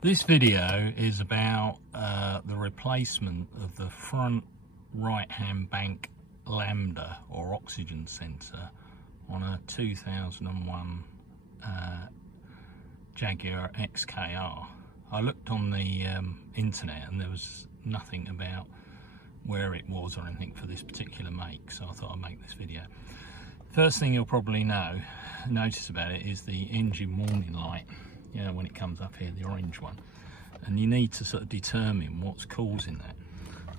This video is about the replacement of the front right hand bank Lambda or oxygen sensor on a 2001 Jaguar XKR. I looked on the internet and there was nothing about where it was or anything for this particular make, so I thought I'd make this video. First thing you'll probably notice about it is the engine warning light. You know, when it comes up here, the orange one, and you need to sort of determine what's causing that.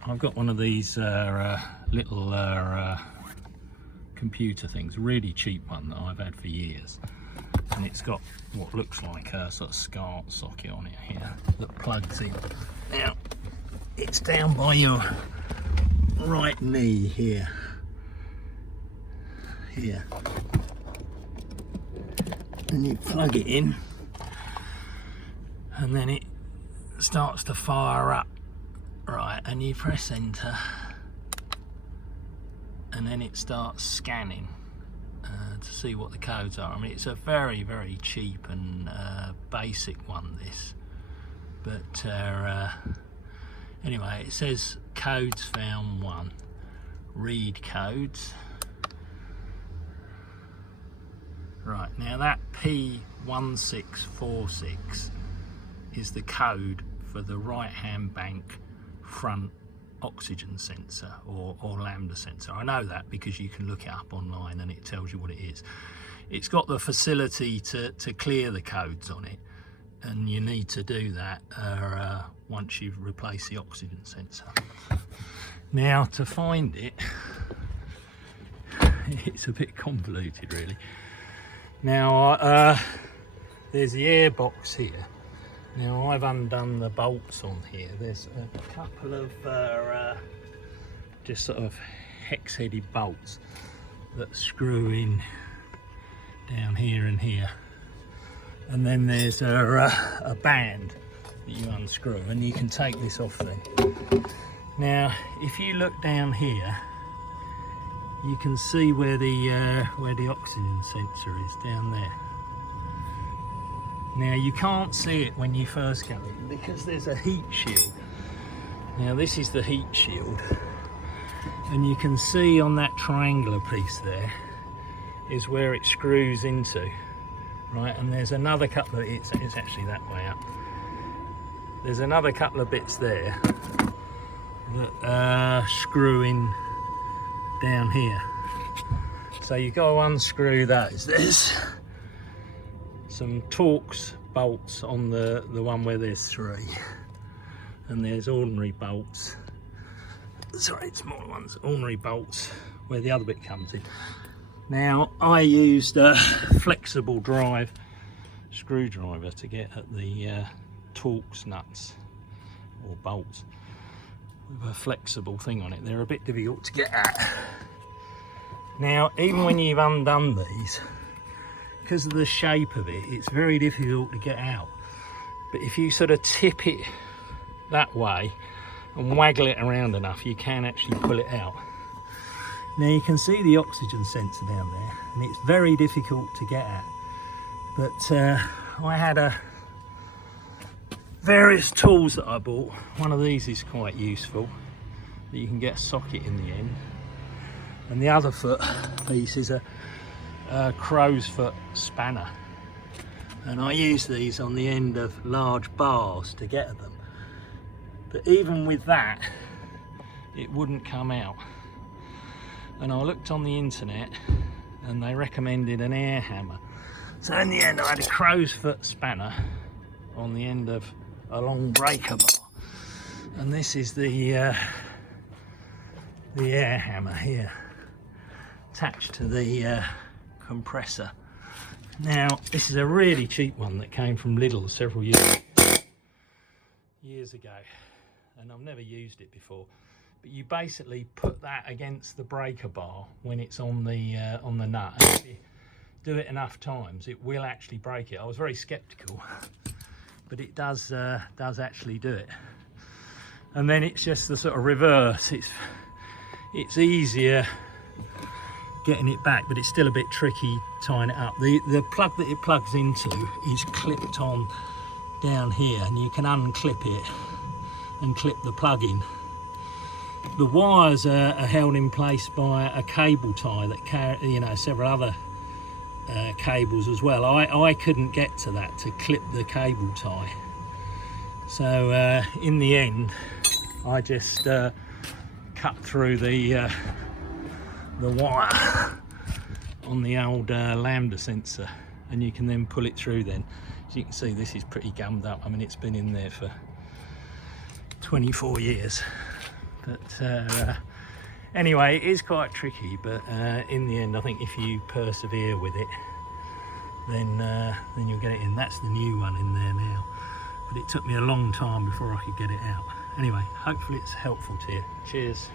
I've got one of these little computer things, really cheap one that I've had for years, and it's got what looks like a sort of SCART socket on it here that plugs in. Now it's down by your right knee here, and you plug it in, and then it starts to fire up, right, and you press enter, and then it starts scanning to see what the codes are. I mean, it's a very, very cheap and basic one, this, but anyway, it says codes found 1, read codes. Right, now that P1646 is the code for the right hand bank front oxygen sensor or Lambda sensor. I know that because you can look it up online and it tells you what it is. It's got the facility to clear the codes on it, and you need to do that once you've replaced the oxygen sensor. Now to find it, it's a bit convoluted really. Now there's the air box here. Now I've undone the bolts on here. There's a couple of just sort of hex-headed bolts that screw in down here and here, and then there's a band that you unscrew, and you can take this off then. Now if you look down here, you can see where the oxygen sensor is down there. Now you can't see it when you first go in because there's a heat shield. Now this is the heat shield, and you can see on that triangular piece there is where it screws into, right? And there's another couple of, it's actually that way up. There's another couple of bits there that screw in down here, so you got to unscrew those. There's some Torx bolts on the one where there's 3, and there's ordinary bolts, sorry, smaller ones, ordinary bolts where the other bit comes in. Now I used a flexible drive screwdriver to get at the Torx nuts or bolts with a flexible thing on it. They're a bit difficult to get at. Now even when you've undone these, because of the shape of it, it's very difficult to get out. But if you sort of tip it that way and waggle it around enough, you can actually pull it out. Now you can see the oxygen sensor down there, and it's very difficult to get at. But I had various tools that I bought. One of these is quite useful, that you can get a socket in the end. And the other foot piece is a crow's foot spanner, and I use these on the end of large bars to get at them, but even with that it wouldn't come out. And I looked on the internet and they recommended an air hammer, so in the end I had a crow's foot spanner on the end of a long breaker bar, and this is the air hammer here attached to the compressor. Now this is a really cheap one that came from Lidl several years ago, and I've never used it before, but you basically put that against the breaker bar when it's on the nut, and if you do it enough times it will actually break it. I was very skeptical, but it does actually do it. And then it's just the sort of reverse. It's easier getting it back, but it's still a bit tricky tying it up. The plug that it plugs into is clipped on down here, and you can unclip it and clip the plug in. The wires are held in place by a cable tie that carry, you know, several other cables as well. I couldn't get to that to clip the cable tie, so in the end I just cut through the wire on the old Lambda sensor, and you can then pull it through. Then, as you can see, this is pretty gummed up. I mean, it's been in there for 24 years, but anyway, it is quite tricky, but in the end I think if you persevere with it, then you'll get it in. That's the new one in there now, but it took me a long time before I could get it out. Anyway, hopefully it's helpful to you. Cheers.